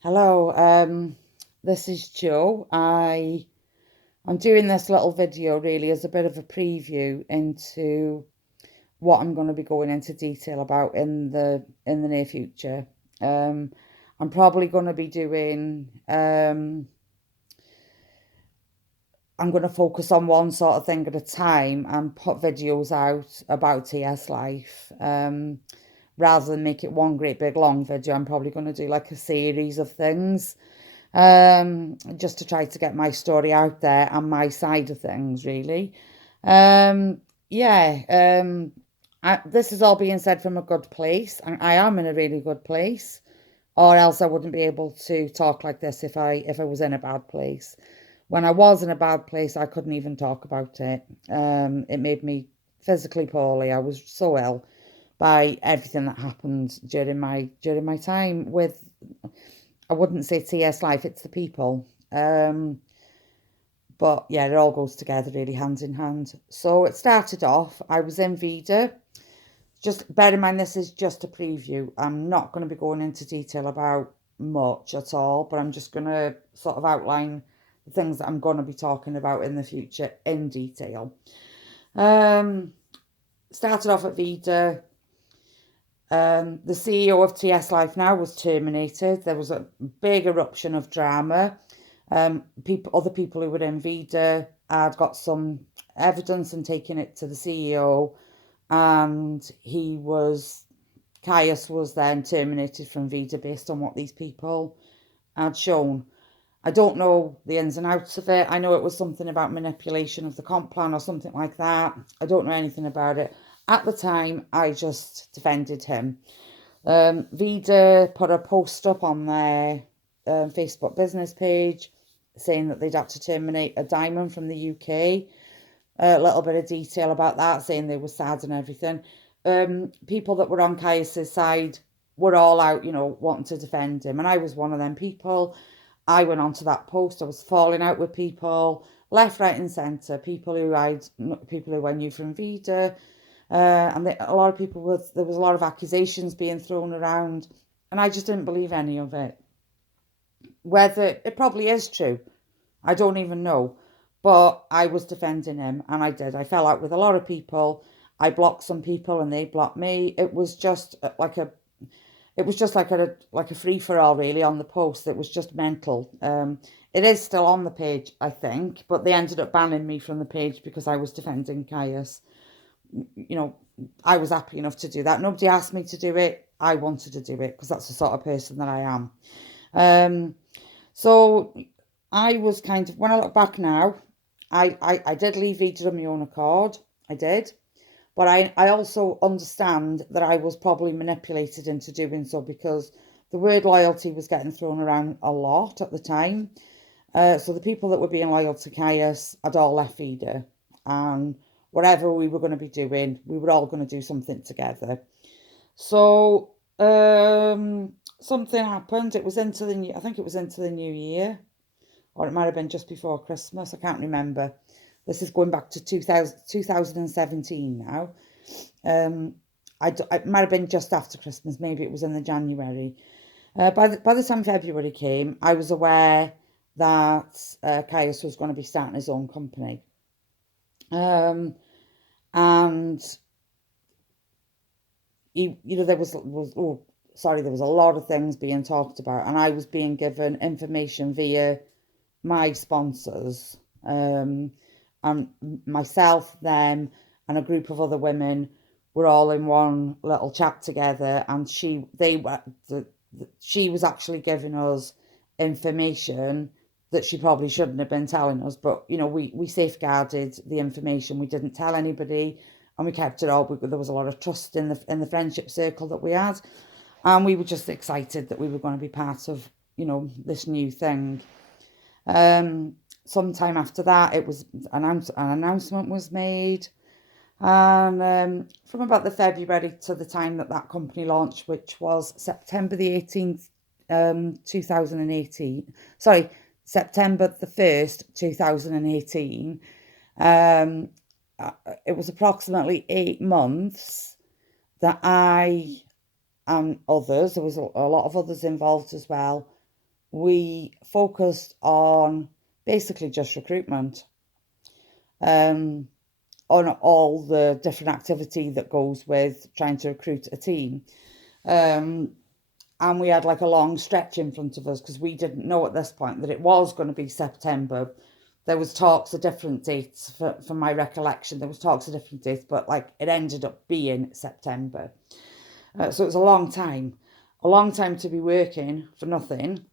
Hello, this is Joe. I'm doing this little video really as a bit of a preview into what I'm going to be going into detail about in the near future. Um, I'm probably going to be doing I'm going to focus on one sort of thing at a time and put videos out about TS Life. Rather than make it one great big long video, I'm probably going to do like a series of things. Just to try to get my story out there and my side of things, really. Um, yeah, this is all being said from a good place, and I am in a really good place, or else I wouldn't be able to talk like this if I was in a bad place. When I was in a bad place, I couldn't even talk about it. It made me physically poorly. I was so ill by everything that happened during my time with, I wouldn't say TS Life, it's the people. But yeah, it all goes together really hand in hand. So it started off, I was in Vida. Just bear in mind, this is just a preview. I'm not going to be going into detail about much at all, but I'm just going to sort of outline the things that I'm going to be talking about in the future in detail. Um, Started off at Vida. The CEO of TS Life now was terminated. There was a big eruption of drama. Other people who were in Vida had got some evidence and taken it to the CEO, and Caius was then terminated from Vida based on what these people had shown. I don't know the ins and outs of it. I know it was something about manipulation of the comp plan or something like that. I don't know anything about it. At the time, I just defended him. Vida put a post up on their Facebook business page saying that they'd had to terminate a diamond from the UK. A little bit of detail about that, saying they were sad and everything. People that were on Caius's side were all out, wanting to defend him. And I was one of them people. I went onto that post. I was falling out with people, left, right, and centre. People who I knew from Vida, a lot of people there was a lot of accusations being thrown around, and I just didn't believe any of it. Whether it probably is true, I don't even know. But I was defending him, and I did. I fell out with a lot of people. I blocked some people, and they blocked me. It was just like a free for all, really, on the post. It was just mental. It is still on the page, I think, but they ended up banning me from the page because I was defending Caius. You know, I was happy enough to do that. Nobody asked me to do it. I wanted to do it because that's the sort of person that I am. Um, so I was kind of, when I look back now, I did leave Vida on my own accord. I did. But I also understand that I was probably manipulated into doing so because the word loyalty was getting thrown around a lot at the time. So the people that were being loyal to Caius had all left Vida. And whatever we were going to be doing, we were all going to do something together. So something happened. It was into the new, I think it was into the new year, or it might have been just before Christmas. I can't remember. This is going back to 2017 now. Um, it might have been just after Christmas. Maybe it was in the January. By the time February came, I was aware that Caius was going to be starting his own company. Um, and there was a lot of things being talked about, and I was being given information via my sponsors, and myself, them, and a group of other women were all in one little chat together, and she was actually giving us information that she probably shouldn't have been telling us, but we safeguarded the information. We didn't tell anybody, and we kept it all. There was a lot of trust in the friendship circle that we had, and we were just excited that we were going to be part of this new thing. Sometime after that, an announcement was made, and from about the February to the time that company launched, which was September the 18th, 2018. Sorry, September the 1st, 2018. Um, it was approximately 8 months that I and others, there was a lot of others involved as well, we focused on basically just recruitment, on all the different activity that goes with trying to recruit a team. And we had like a long stretch in front of us because we didn't know at this point that it was going to be September. There was talks of different dates from my recollection. There was talks of different dates, but like it ended up being September. So it was a long time to be working for nothing.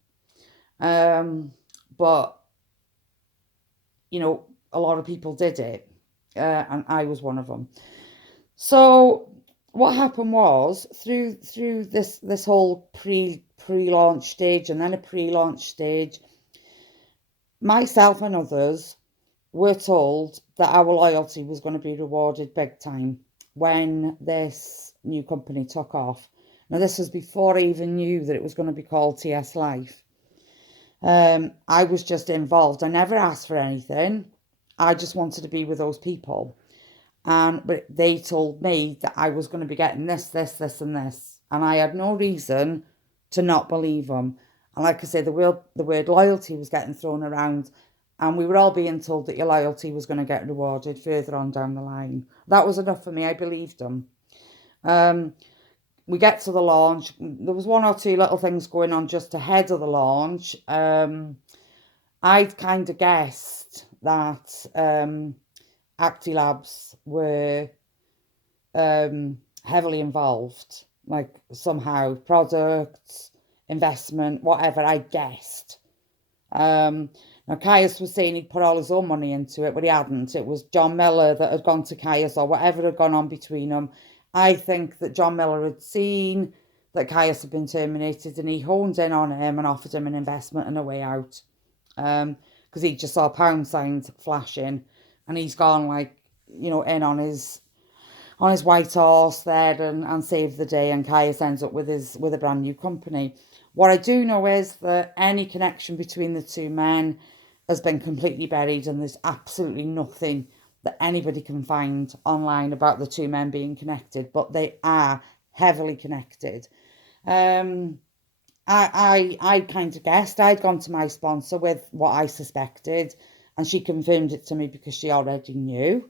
But you know, a lot of people did it, and I was one of them. So what happened was through this whole pre-launch stage and then a pre-launch stage, myself and others were told that our loyalty was going to be rewarded big time when this new company took off. Now this was before I even knew that it was going to be called TS Life. I was just involved. I never asked for anything. I just wanted to be with those people. But they told me that I was going to be getting this, and this. And I had no reason to not believe them. And like I say, the word loyalty was getting thrown around. And we were all being told that your loyalty was going to get rewarded further on down the line. That was enough for me. I believed them. We get to the launch. There was one or two little things going on just ahead of the launch. I'd kind of guessed that Actilabs were heavily involved, like somehow products, investment, whatever. I guessed. Now Caius was saying he'd put all his own money into it, but he hadn't. It was John Miller that had gone to Caius or whatever had gone on between them. I think that John Miller had seen that Caius had been terminated and he honed in on him and offered him an investment and a way out. Because he just saw pound signs flashing and he's gone like, in on his white horse there and saved the day, and Caius ends up with a brand new company. What I do know is that any connection between the two men has been completely buried, and there's absolutely nothing that anybody can find online about the two men being connected, but they are heavily connected. I kind of guessed. I'd gone to my sponsor with what I suspected, and she confirmed it to me because she already knew.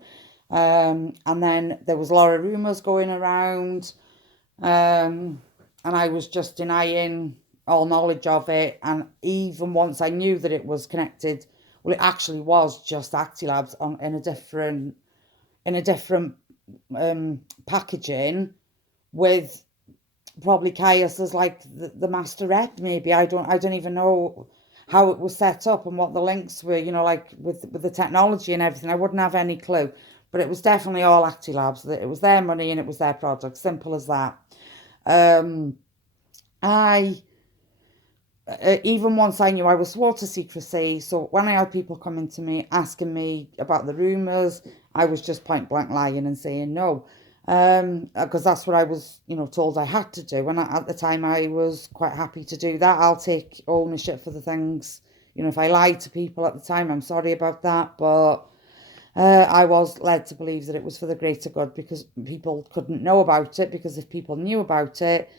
And then there was a lot of rumours going around, and I was just denying all knowledge of it. And even once I knew that it was connected, well, it actually was just Actilabs in a different packaging with probably Caius as like the master rep. Maybe I don't even know how it was set up and what the links were. Like with the technology and everything. I wouldn't have any clue. But it was definitely all Actilabs. That it was their money and it was their product. Simple as that. I even once I knew I was swore to secrecy. So when I had people coming to me asking me about the rumours, I was just point blank lying and saying no. Because that's what I was, told I had to do. And at the time, I was quite happy to do that. I'll take ownership for the things. If I lied to people at the time, I'm sorry about that. But I was led to believe that it was for the greater good because people couldn't know about it. Because if people knew about it,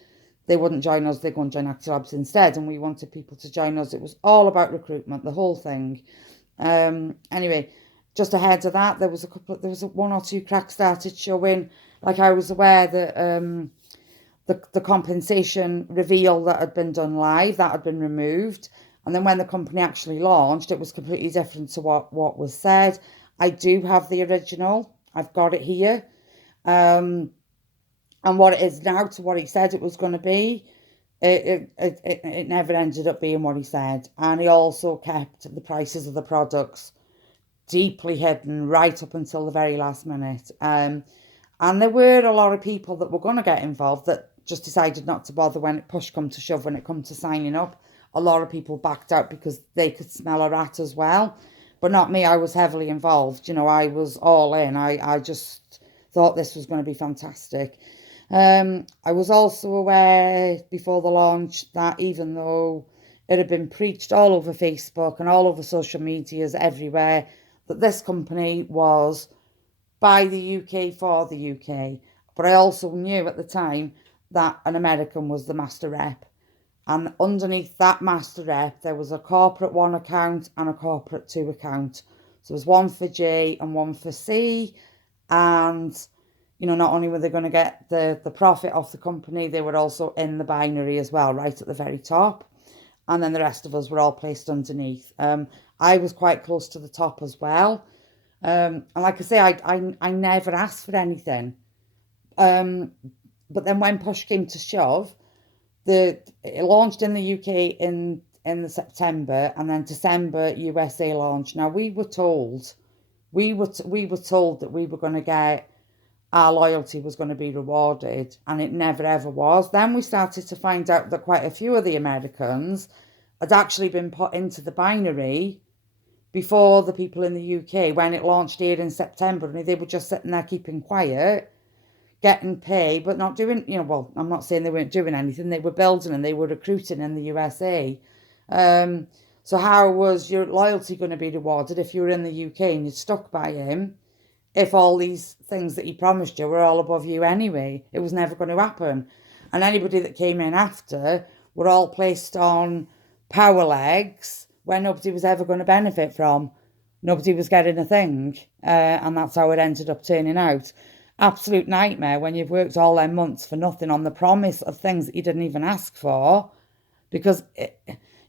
they wouldn't join us. They'd go and join Actilabs instead. And we wanted people to join us. It was all about recruitment, the whole thing. Anyway, just ahead of that, there was one or two cracks started showing. Like I was aware that the compensation reveal that had been done live, that had been removed. And then when the company actually launched, it was completely different to what was said. I do have the original. I've got it here. And what it is now to what he said it was going to be, it never ended up being what he said. And he also kept the prices of the products deeply hidden right up until the very last minute. And there were a lot of people that were going to get involved that just decided not to bother when push come to shove, when it come to signing up. A lot of people backed out because they could smell a rat as well. But not me. I was heavily involved. I was all in. I just thought this was going to be fantastic. I was also aware before the launch that even though it had been preached all over Facebook and all over social medias everywhere that this company was by the UK for the UK, but I also knew at the time that an American was the master rep. And underneath that master rep, there was a corporate 1 account and a corporate 2 account. So there was one for G and one for C. And, not only were they going to get the profit off the company, they were also in the binary as well, right at the very top. And then the rest of us were all placed underneath. I was quite close to the top as well. And like I say, I never asked for anything. But then when push came to shove, it launched in the UK in the September, and then December USA launched. Now we were told that we were going to get, our loyalty was going to be rewarded, and it never ever was. Then we started to find out that quite a few of the Americans had actually been put into the binary before the people in the UK when it launched here in September, and they were just sitting there keeping quiet, getting paid, but not doing, well, I'm not saying they weren't doing anything. They were building and they were recruiting in the USA. So how was your loyalty going to be rewarded if you were in the UK and you stuck by him, if all these things that he promised you were all above you anyway? It was never going to happen. And anybody that came in after were all placed on power legs where nobody was ever going to benefit from. Nobody was getting a thing. And that's how it ended up turning out. Absolute nightmare when you've worked all them months for nothing on the promise of things that you didn't even ask for, because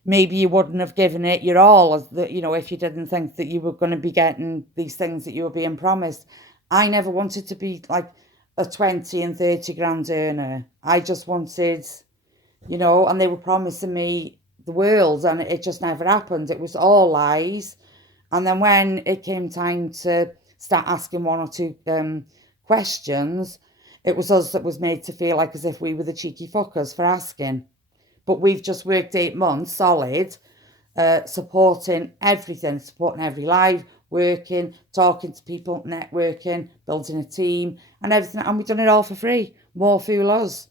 maybe you wouldn't have given it your all, if you didn't think that you were going to be getting these things that you were being promised. I never wanted to be like a 20 and 30 grand earner. I just wanted, and they were promising me the world, and it just never happened. It was all lies. And then when it came time to start asking one or two questions, it was us that was made to feel like as if we were the cheeky fuckers for asking. But we've just worked 8 months solid, supporting everything, supporting every live, working, talking to people, networking, building a team and everything, and we've done it all for free. More fool us.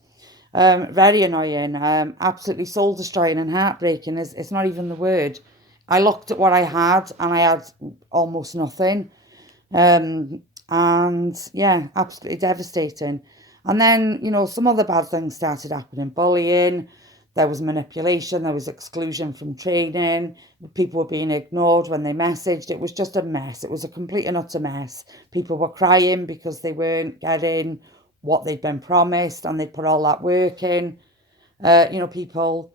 Very annoying, absolutely soul destroying and heartbreaking. It's not even the word. I looked at what I had and I had almost nothing. And yeah, absolutely devastating. And then, some other bad things started happening. Bullying, there was manipulation, there was exclusion from training, people were being ignored when they messaged. It was just a mess. It was a complete and utter mess. People were crying because they weren't getting what they'd been promised, and they put all that work in. People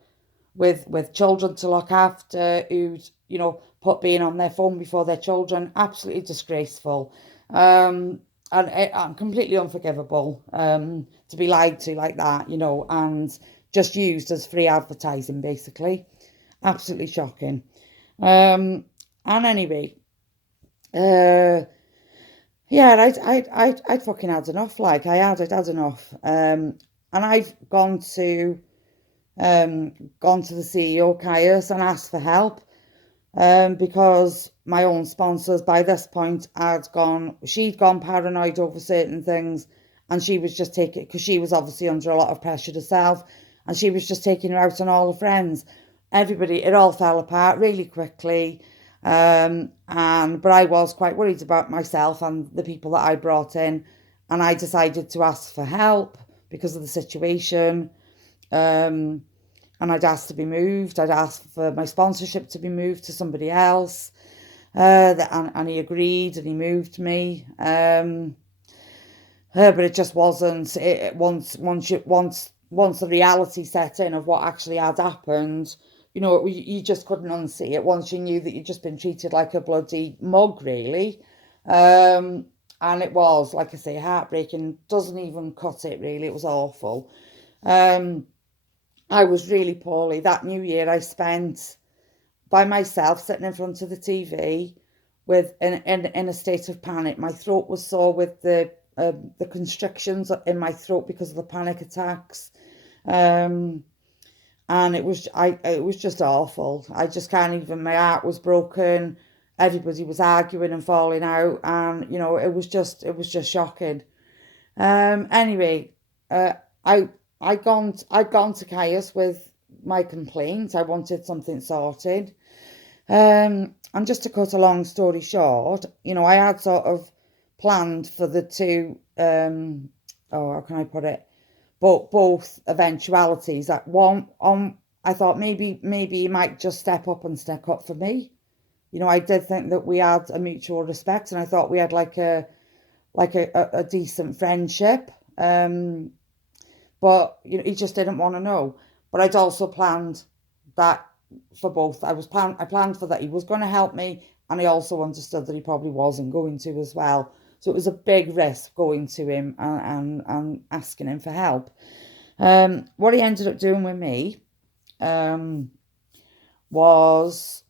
with children to look after who'd, put being on their phone before their children. Absolutely disgraceful. And completely unforgivable, to be lied to like that, and just used as free advertising, basically. Absolutely shocking. And anyway, yeah, I'd fucking had enough. Like I'd had enough. And I've gone to the CEO Caius and asked for help. Because my own sponsors by this point she'd gone paranoid over certain things, and she was just taking, because she was obviously under a lot of pressure herself, and she was just taking her out on all her friends. Everybody, it all fell apart really quickly. But I was quite worried about myself and the people that I brought in, and I decided to ask for help because of the situation. And I'd asked to be moved. I'd asked for my sponsorship to be moved to somebody else. And he agreed, and he moved me. But it just wasn't. Once the reality set in of what actually had happened, you just couldn't unsee it. Once you knew that you'd just been treated like a bloody mug, really. And it was, like I say, heartbreaking. Doesn't even cut it, really. It was awful. I was really poorly. That New Year I spent by myself, sitting in front of the TV in a state of panic. My throat was sore with the constrictions in my throat because of the panic attacks. And it was just awful. I just can't even, my heart was broken. Everybody was arguing and falling out, and it was just shocking. Anyway, I'd gone to Caius with my complaint. I wanted something sorted. And just to cut a long story short, I had sort of planned for the two, how can I put it? Both eventualities. That one, I thought maybe he might just step up and stick up for me. You know, I did think that we had a mutual respect, and I thought we had like a decent friendship. But you know, he just didn't want to know. But I'd also planned that for both. I planned for that he was going to help me, and I also understood that he probably wasn't going to as well. So it was a big risk going to him and asking him for help. What he ended up doing with me was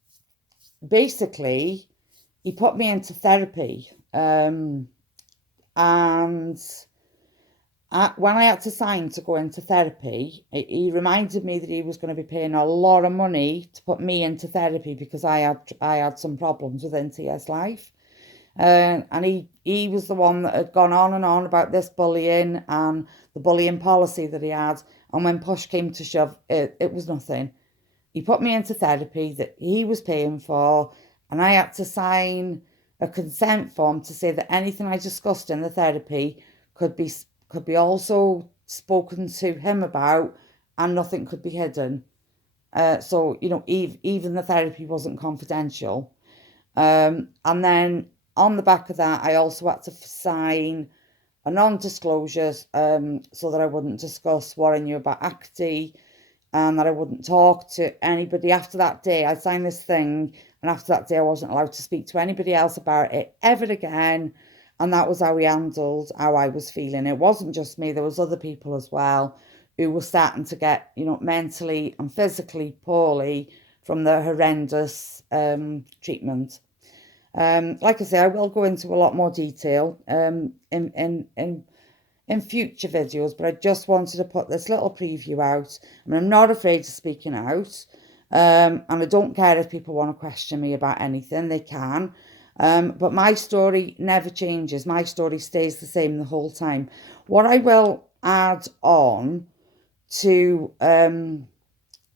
basically he put me into therapy. And when I had to sign to go into therapy, he reminded me that he was going to be paying a lot of money to put me into therapy because I had some problems with NTS Life. And he was the one that had gone on and on about this bullying and the bullying policy that he had. And when push came to shove, it was nothing. He put me into therapy that he was paying for, and I had to sign a consent form to say that anything I discussed in the therapy could be also spoken to him about, and nothing could be hidden. So you know, even the therapy wasn't confidential. And then on the back of that, I also had to sign a non-disclosure, so that I wouldn't discuss what I knew about ACTI, and that I wouldn't talk to anybody after that day. I signed this thing, and after that day I wasn't allowed to speak to anybody else about it ever again. And that was how he handled how I was feeling. It wasn't just me, there was other people as well who were starting to get, you know, mentally and physically poorly from the horrendous treatment. Like I say, I will go into a lot more detail in future videos, but I just wanted to put this little preview out. I mean, I'm not afraid of speaking out, and I don't care if people want to question me about anything, they can. But my story never changes. My story stays the same the whole time. What I will add on to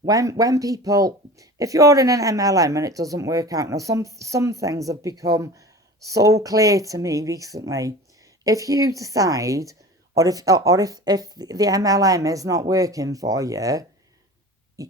when people, if you're in an MLM and it doesn't work out, now some things have become so clear to me recently. If you decide, or if the MLM is not working for you,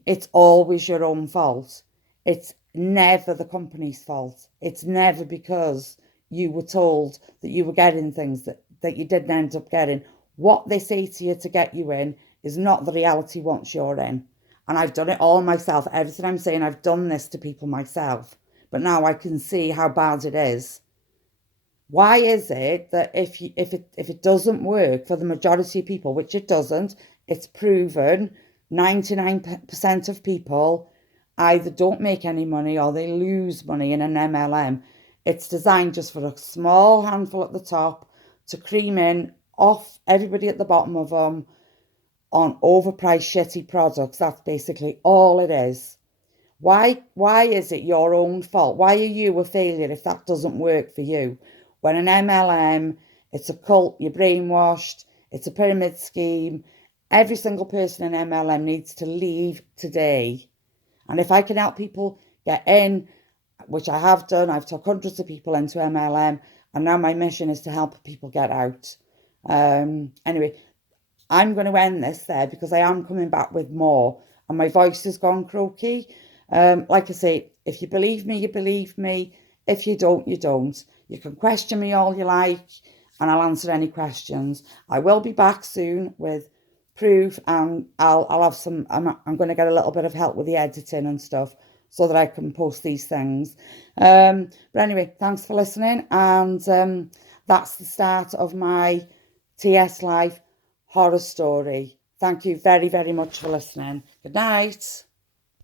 it's always your own fault. It's never the company's fault. It's never because you were told that you were getting things that you didn't end up getting. What they say to you to get you in is not the reality once you're in. And I've done it all myself. Everything I'm saying, I've done this to people myself. But now I can see how bad it is. Why is it that if it doesn't work for the majority of people, which it doesn't, it's proven 99% of people either don't make any money or they lose money in an MLM. It's designed just for a small handful at the top to cream in off everybody at the bottom of them on overpriced shitty products. That's basically all it is. Why is it your own fault? Why are you a failure if that doesn't work for you? When an MLM, it's a cult, you're brainwashed, it's a pyramid scheme. Every single person in MLM needs to leave today. And if I can help people get in, which I have done, I've took hundreds of people into MLM, and now my mission is to help people get out. Anyway, I'm going to end this there because I am coming back with more, and my voice has gone croaky. Like I say, if you believe me, you believe me. If you don't, you don't. You can question me all you like, and I'll answer any questions. I will be back soon with proof, and I'll have some. I'm going to get a little bit of help with the editing and stuff so that I can post these things. But anyway, thanks for listening, and that's the start of my TS Life horror story. Thank you very, very much for listening. Good night.